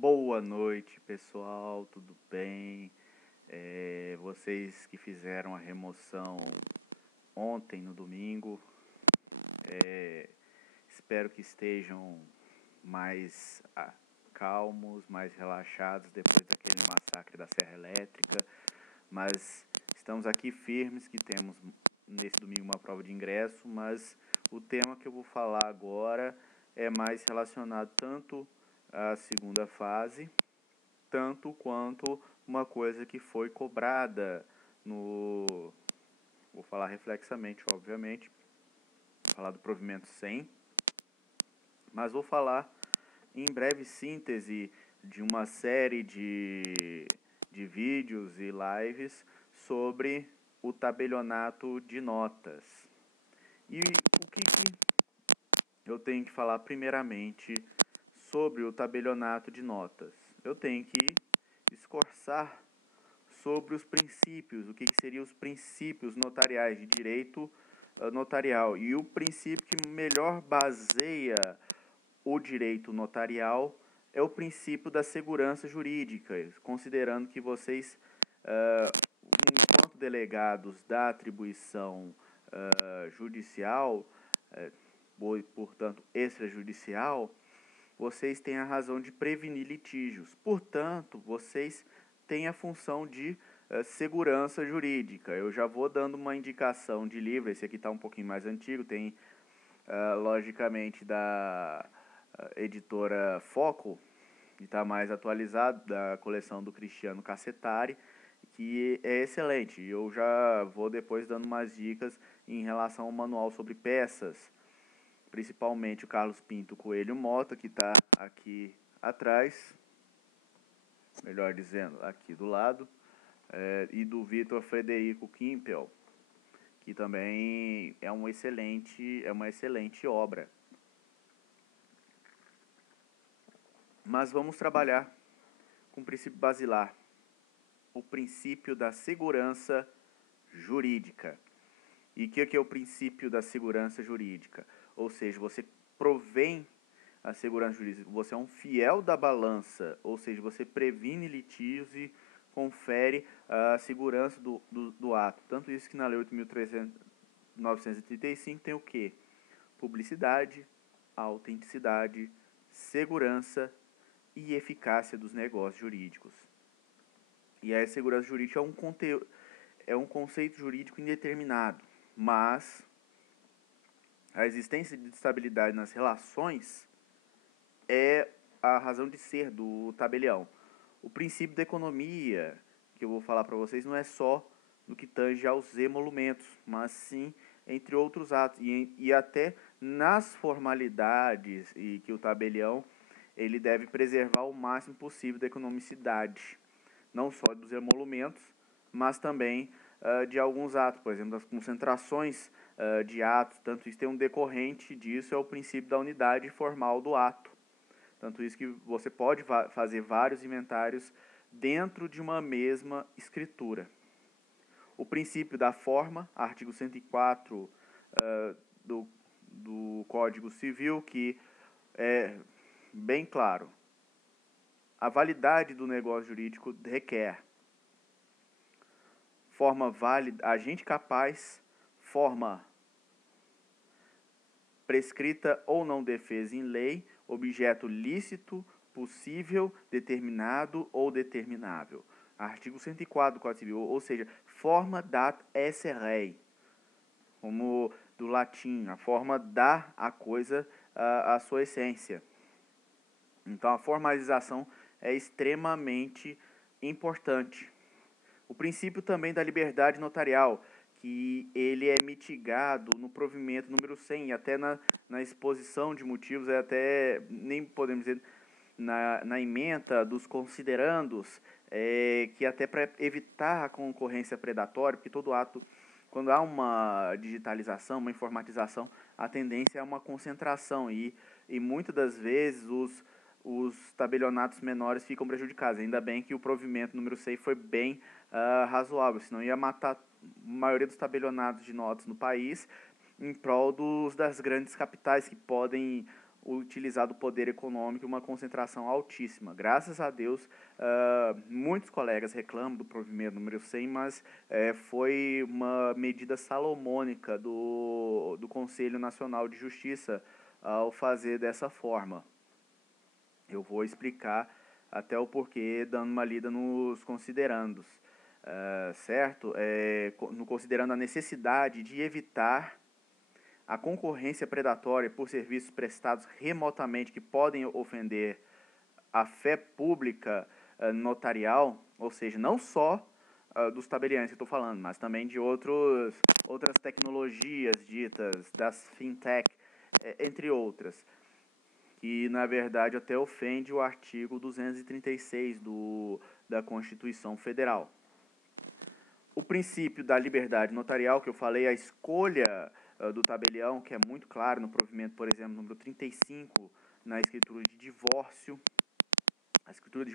Boa noite, pessoal, tudo bem? Vocês que fizeram a remoção ontem, no domingo, espero que estejam mais calmos, mais relaxados depois daquele massacre da Serra Elétrica, mas estamos aqui firmes que temos nesse domingo uma prova de ingresso, mas o tema que eu vou falar agora é mais relacionado tanto à segunda fase, tanto quanto uma coisa que foi cobrada no... Vou falar reflexamente, obviamente, vou falar do provimento 100, mas vou falar em breve síntese de uma série de vídeos e lives sobre o tabelionato de notas. E o que eu tenho que falar primeiramente sobre o tabelionato de notas? Eu tenho que discursar sobre os princípios, o que seriam os princípios notariais de direito notarial. E o princípio que melhor baseia o direito notarial é o princípio da segurança jurídica, considerando que vocês, enquanto delegados da atribuição judicial, portanto extrajudicial, vocês têm a razão de prevenir litígios. Portanto, vocês têm a função de segurança jurídica. Eu já vou dando uma indicação de livro. Esse aqui está um pouquinho mais antigo, tem, logicamente, da editora Foco, que está mais atualizado, da coleção do Cristiano Cassetari, que é excelente. Eu já vou depois dando umas dicas em relação ao manual sobre peças, principalmente o Carlos Pinto Coelho Mota, que está aqui atrás, melhor dizendo, aqui do lado, e do Vitor Frederico Kimpel, que também é uma excelente obra. Mas vamos trabalhar com o princípio basilar, o princípio da segurança jurídica. E o que é o princípio da segurança jurídica? Ou seja, você provém a segurança jurídica, você é um fiel da balança, ou seja, você previne litígios e confere a segurança do ato. Tanto isso que na Lei 8.935 tem o quê? Publicidade, autenticidade, segurança e eficácia dos negócios jurídicos. E a segurança jurídica é um conceito jurídico indeterminado, mas a existência de estabilidade nas relações é a razão de ser do tabelião. O princípio da economia, que eu vou falar para vocês, não é só no que tange aos emolumentos, mas sim entre outros atos, e até nas formalidades, e que o tabelião ele deve preservar o máximo possível da economicidade, não só dos emolumentos, mas também de alguns atos, por exemplo, das concentrações de atos. Tanto isso tem um decorrente disso, é o princípio da unidade formal do ato. Tanto isso que você pode fazer vários inventários dentro de uma mesma escritura. O princípio da forma, artigo 104 do Código Civil, que é bem claro. A validade do negócio jurídico requer forma válida, agente capaz, forma prescrita ou não defesa em lei, objeto lícito, possível, determinado ou determinável. Artigo 104 do Código Civil, ou seja, forma dat esse rei, como do latim, a forma dá a coisa a sua essência. Então a formalização é extremamente importante. O princípio também da liberdade notarial, que ele é mitigado no provimento número 100, e até na exposição de motivos, até nem podemos dizer na ementa dos considerandos, que até para evitar a concorrência predatória, porque todo ato, quando há uma digitalização, uma informatização, a tendência é uma concentração, e muitas das vezes os tabelionatos menores ficam prejudicados. Ainda bem que o provimento número 6 foi bem razoável, senão ia matar a maioria dos tabelionatos de notas no país em prol das grandes capitais, que podem utilizado o poder econômico e uma concentração altíssima. Graças a Deus, muitos colegas reclamam do provimento número 100, mas foi uma medida salomônica do Conselho Nacional de Justiça ao fazer dessa forma. Eu vou explicar até o porquê, dando uma lida nos considerandos, certo? No considerando a necessidade de evitar a concorrência predatória por serviços prestados remotamente que podem ofender a fé pública notarial, ou seja, não só dos tabeliães que eu estou falando, mas também de outras tecnologias ditas, das fintech, entre outras, que na verdade até ofende o artigo 236 da Constituição Federal. O princípio da liberdade notarial, que eu falei, a escolha do tabelião, que é muito claro no provimento, por exemplo, número 35, na escritura de divórcio, a escritura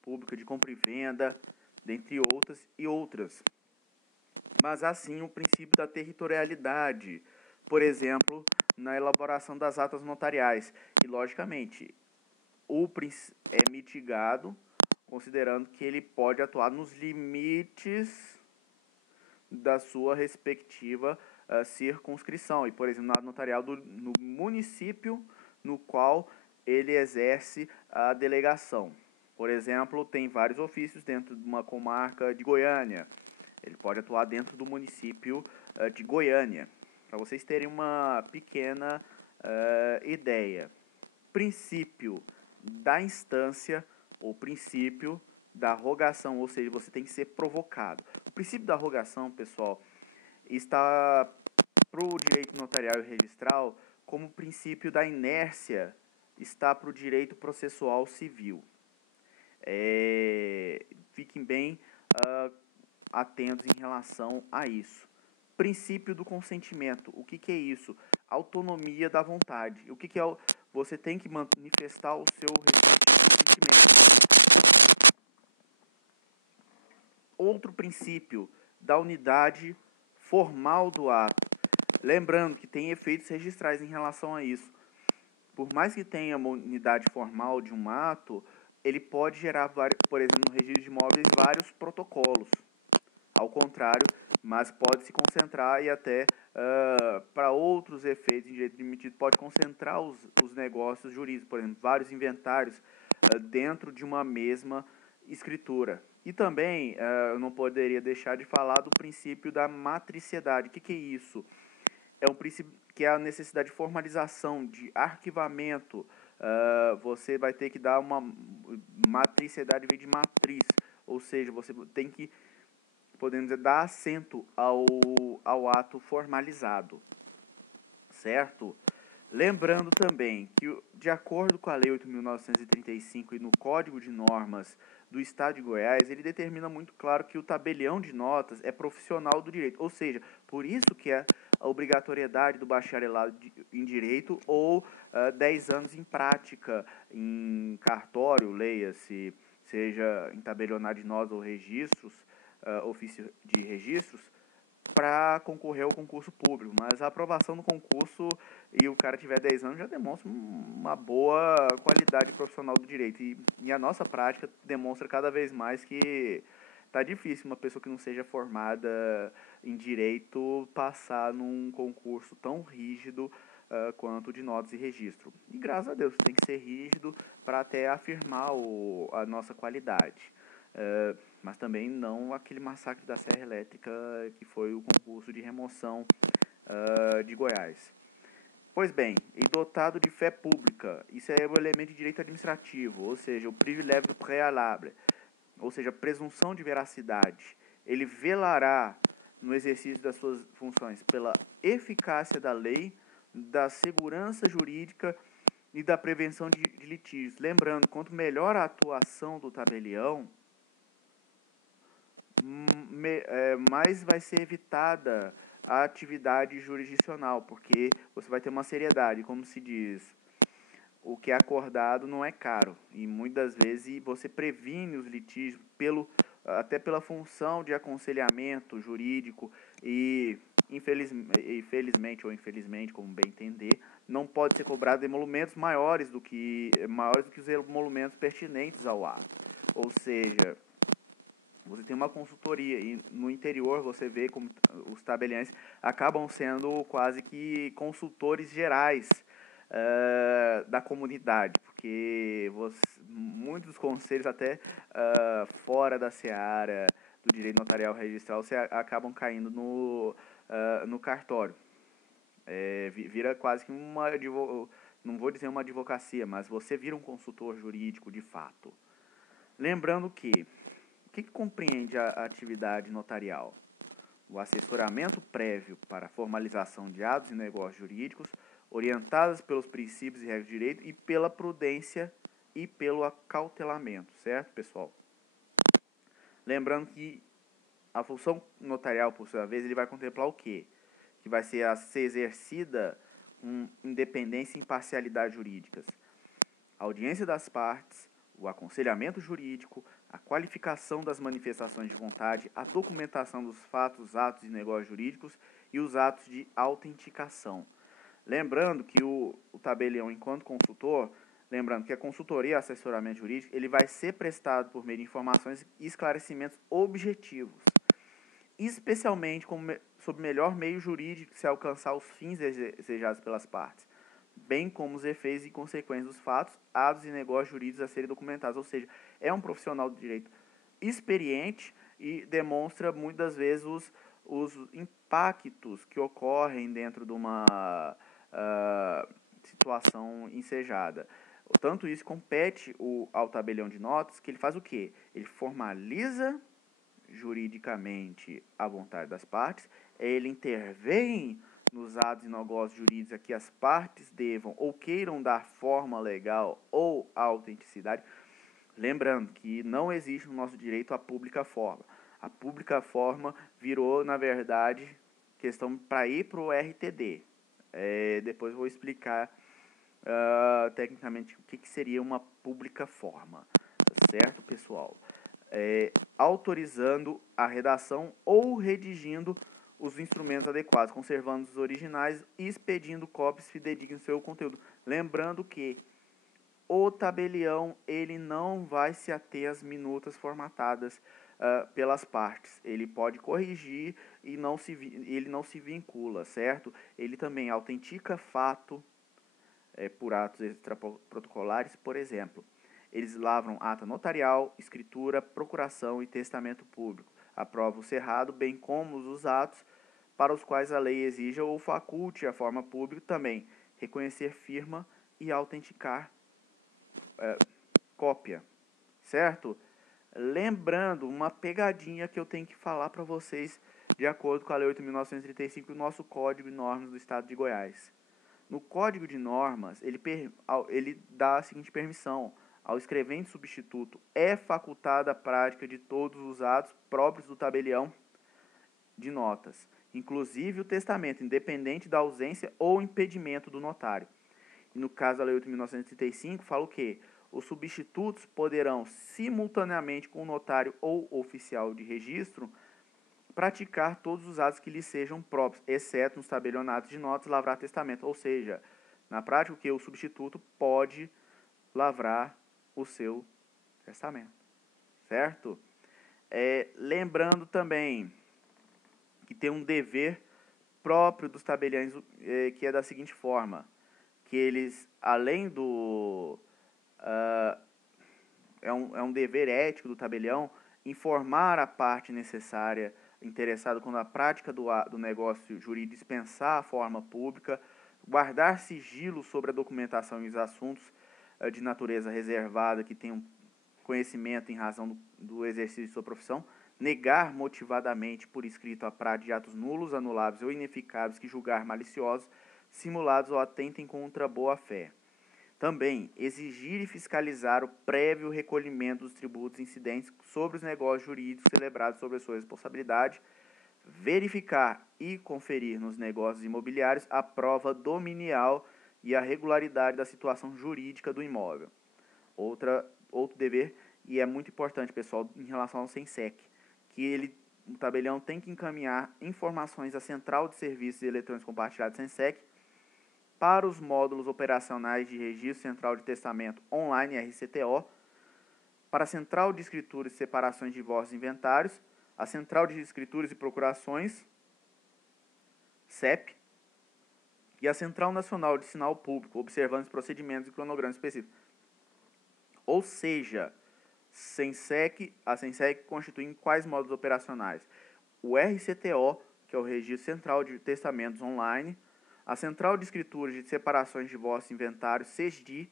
pública de compra e venda, dentre outras. Mas assim o princípio da territorialidade, por exemplo, na elaboração das atas notariais. E, logicamente, é mitigado, considerando que ele pode atuar nos limites da sua respectiva circunscrição. E, por exemplo, na notarial no município no qual ele exerce a delegação. Por exemplo, tem vários ofícios dentro de uma comarca de Goiânia. Ele pode atuar dentro do município de Goiânia. Para vocês terem uma pequena ideia. Princípio da instância ou princípio da rogação, ou seja, você tem que ser provocado. O princípio da rogação, pessoal, está para o direito notarial e registral como o princípio da inércia está para o direito processual civil. Fiquem bem atentos em relação a isso. Princípio do consentimento. O que é isso? Autonomia da vontade. O que é? Você tem que manifestar o seu respectivo consentimento. Outro princípio da unidade formal do ato. Lembrando que tem efeitos registrais em relação a isso. Por mais que tenha uma unidade formal de um ato, ele pode gerar, por exemplo, no registro de imóveis, vários protocolos. Ao contrário, mas pode se concentrar e até para outros efeitos em direito admitido, pode concentrar os negócios jurídicos, por exemplo, vários inventários dentro de uma mesma escritura. E também eu não poderia deixar de falar do princípio da matriciedade. O que é isso? É um princípio que é a necessidade de formalização, de arquivamento. Você vai ter que dar uma matriciedade, vem de matriz, ou seja, você tem que, podemos dizer, dar assento ao ato formalizado, certo? Lembrando também que, de acordo com a Lei 8.935 e no Código de Normas do Estado de Goiás, ele determina muito claro que o tabelião de notas é profissional do direito, ou seja, por isso que é a obrigatoriedade do bacharelado em direito ou 10 anos em prática em cartório, leia-se, seja em tabelionato de notas ou registros, ofício de registros, para concorrer ao concurso público. Mas a aprovação no concurso e o cara tiver 10 anos já demonstra uma boa qualidade profissional do direito. E a nossa prática demonstra cada vez mais que tá difícil uma pessoa que não seja formada em direito passar num concurso tão rígido quanto de notas e registro. E graças a Deus tem que ser rígido para até afirmar a nossa qualidade. Mas também não aquele massacre da Serra Elétrica que foi o concurso de remoção de Goiás. Pois bem, e dotado de fé pública, isso é o elemento de direito administrativo, ou seja, o privilégio do préalable, ou seja, a presunção de veracidade. Ele velará no exercício das suas funções pela eficácia da lei, da segurança jurídica e da prevenção de litígios. Lembrando, quanto melhor a atuação do tabelião, mais vai ser evitada a atividade jurisdicional, porque você vai ter uma seriedade, como se diz, o que é acordado não é caro, e muitas vezes você previne os litígios até pela função de aconselhamento jurídico e, infelizmente ou infelizmente, como bem entender, não pode ser cobrado emolumentos maiores do que os emolumentos pertinentes ao ato. Ou seja, você tem uma consultoria e no interior você vê como os tabeliães acabam sendo quase que consultores gerais da comunidade, porque muitos dos conselhos, até fora da seara do direito notarial registral, acabam caindo no cartório. Vira quase que não vou dizer uma advocacia, mas você vira um consultor jurídico de fato. Lembrando que o que compreende a atividade notarial? O assessoramento prévio para a formalização de atos e negócios jurídicos, orientadas pelos princípios e regras de direito e pela prudência e pelo acautelamento, certo, pessoal? Lembrando que a função notarial, por sua vez, ele vai contemplar o quê? Que vai ser exercida com independência e imparcialidade jurídicas. A audiência das partes, o aconselhamento jurídico, a qualificação das manifestações de vontade, a documentação dos fatos, atos e negócios jurídicos e os atos de autenticação. Lembrando que o tabelião, enquanto consultor, lembrando que a consultoria e assessoramento jurídico, ele vai ser prestado por meio de informações e esclarecimentos objetivos, especialmente sob o melhor meio jurídico de se alcançar os fins desejados pelas partes, bem como os efeitos e consequências dos fatos, atos e negócios jurídicos a serem documentados. Ou seja, é um profissional de direito experiente e demonstra muitas vezes os impactos que ocorrem dentro de uma situação ensejada. Tanto isso compete ao tabelião de notas, que ele faz o quê? Ele formaliza juridicamente a vontade das partes, ele intervém nos atos e negócios jurídicos a que as partes devam ou queiram dar forma legal ou autenticidade. Lembrando que não existe no nosso direito a pública forma. A pública forma virou, na verdade, questão para ir para o RTD. Depois eu vou explicar tecnicamente o que seria uma pública forma, certo, pessoal? Autorizando a redação ou redigindo os instrumentos adequados, conservando os originais e expedindo cópias fidedignas do seu conteúdo. Lembrando que o tabelião ele não vai se ater às minutas formatadas pelas partes. Ele pode corrigir e ele não se vincula, certo? Ele também autentica fato por atos extraprotocolares, por exemplo. Eles lavram ata notarial, escritura, procuração e testamento público. Aprova o cerrado, bem como os atos para os quais a lei exija ou faculte a forma pública também. Reconhecer firma e autenticar cópia, certo? Lembrando, uma pegadinha que eu tenho que falar para vocês, de acordo com a Lei 8.935, o nosso Código de Normas do Estado de Goiás. No Código de Normas, ele dá a seguinte permissão: ao escrevente substituto é facultada a prática de todos os atos próprios do tabelião de notas, inclusive o testamento, independente da ausência ou impedimento do notário. E no caso da Lei 8.935, fala o quê? Os substitutos poderão, simultaneamente com o notário ou oficial de registro, praticar todos os atos que lhes sejam próprios, exceto nos tabelionatos de notas, lavrar testamento. Ou seja, na prática, o que o substituto pode lavrar o seu testamento, certo? Lembrando também que tem um dever próprio dos tabeliães, que é da seguinte forma: que eles, além do... é um dever ético do tabelião informar a parte necessária interessada quando a prática do negócio jurídico dispensar a forma pública, guardar sigilo sobre a documentação e os assuntos de natureza reservada que tenham conhecimento em razão do exercício de sua profissão, negar motivadamente por escrito a prática de atos nulos, anuláveis ou ineficazes que julgar maliciosos, simulados ou atentem contra a boa-fé. Também, exigir e fiscalizar o prévio recolhimento dos tributos incidentes sobre os negócios jurídicos celebrados sob a sua responsabilidade, verificar e conferir nos negócios imobiliários a prova dominial e a regularidade da situação jurídica do imóvel. Outro dever, e é muito importante, pessoal, em relação ao SENSEC, que ele o tabelião tem que encaminhar informações à Central de Serviços Eletrônicos Compartilhados SENSEC para os módulos operacionais de Registro Central de Testamento Online, RCTO, para a Central de Escrituras e Separações de Divórcios e Inventários, a Central de Escrituras e Procurações, CEP, e a Central Nacional de Sinal Público, observando os procedimentos e cronogramas específicos. Ou seja, a SENSEC constitui em quais módulos operacionais? O RCTO, que é o Registro Central de Testamentos Online, a Central de Escrituras de Separações de Divórcios e Inventários, CESDI,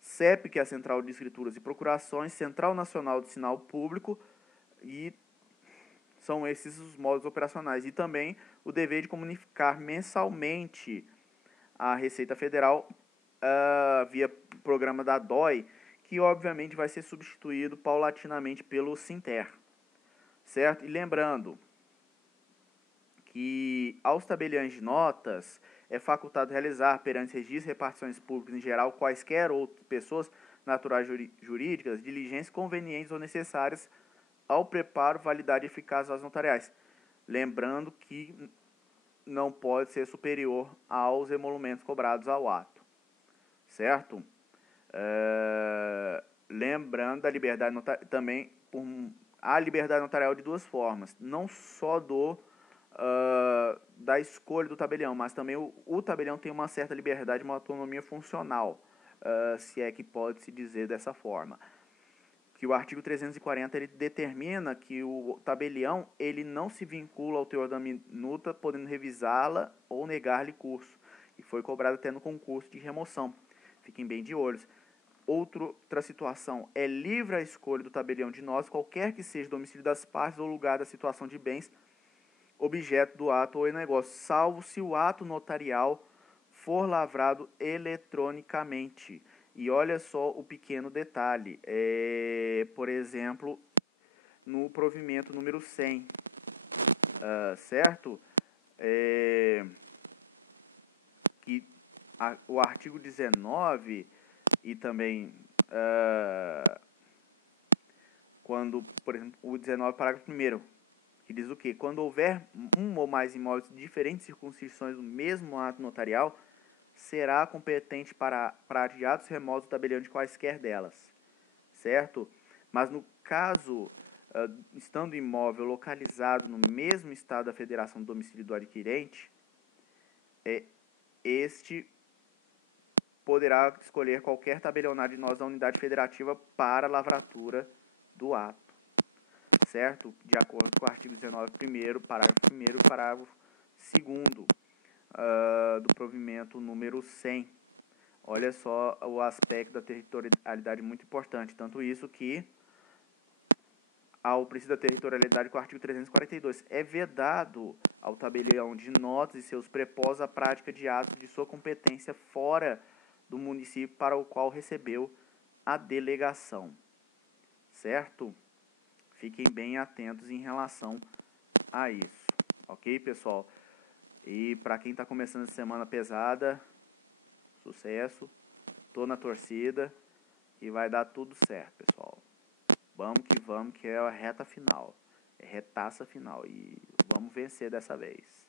CEP, que é a Central de Escrituras e Procurações, Central Nacional de Sinal Público, e são esses os módulos operacionais. E também o dever de comunicar mensalmente à Receita Federal via programa da DOI, que obviamente vai ser substituído paulatinamente pelo Sinter, certo? E lembrando que aos tabeliães de notas é facultado realizar perante registros e repartições públicas em geral quaisquer outras pessoas naturais jurídicas diligências convenientes ou necessárias ao preparo, validade e eficácia das notariais. Lembrando que não pode ser superior aos emolumentos cobrados ao ato, certo? Lembrando da liberdade notarial, também a liberdade notarial de duas formas, não só da escolha do tabelião, mas também o tabelião tem uma certa liberdade, uma autonomia funcional, se é que pode se dizer dessa forma. Que o artigo 340 ele determina que o tabelião ele não se vincula ao teor da minuta, podendo revisá-la ou negar-lhe curso, e foi cobrado até no concurso de remoção. Fiquem bem de olhos. Outra situação é livre a escolha do tabelião de nós, qualquer que seja o domicílio das partes ou lugar da situação de bens, objeto do ato ou negócio, salvo se o ato notarial for lavrado eletronicamente. E olha só o pequeno detalhe, por exemplo, no provimento número 100, certo? Que o artigo 19 e também quando, por exemplo, o 19, parágrafo 1º, que diz o quê? Quando houver um ou mais imóveis de diferentes circunscrições do mesmo ato notarial, será competente para de atos remotos o tabelião de quaisquer delas, certo? Mas no caso, estando o imóvel localizado no mesmo estado da federação do domicílio do adquirente, este poderá escolher qualquer tabelionário de nós da unidade federativa para a lavratura do ato, certo? De acordo com o artigo 19, parágrafo 1º e parágrafo 2º do provimento número 100. Olha só o aspecto da territorialidade muito importante, tanto isso que ao princípio da territorialidade com o artigo 342 é vedado ao tabelião de notas e seus prepósitos a prática de atos de sua competência fora do município para o qual recebeu a delegação, certo? Fiquem bem atentos em relação a isso, ok, pessoal? E para quem está começando a semana pesada, sucesso, tô na torcida e vai dar tudo certo, pessoal. Vamos, que é a reta final, é retaça final e vamos vencer dessa vez.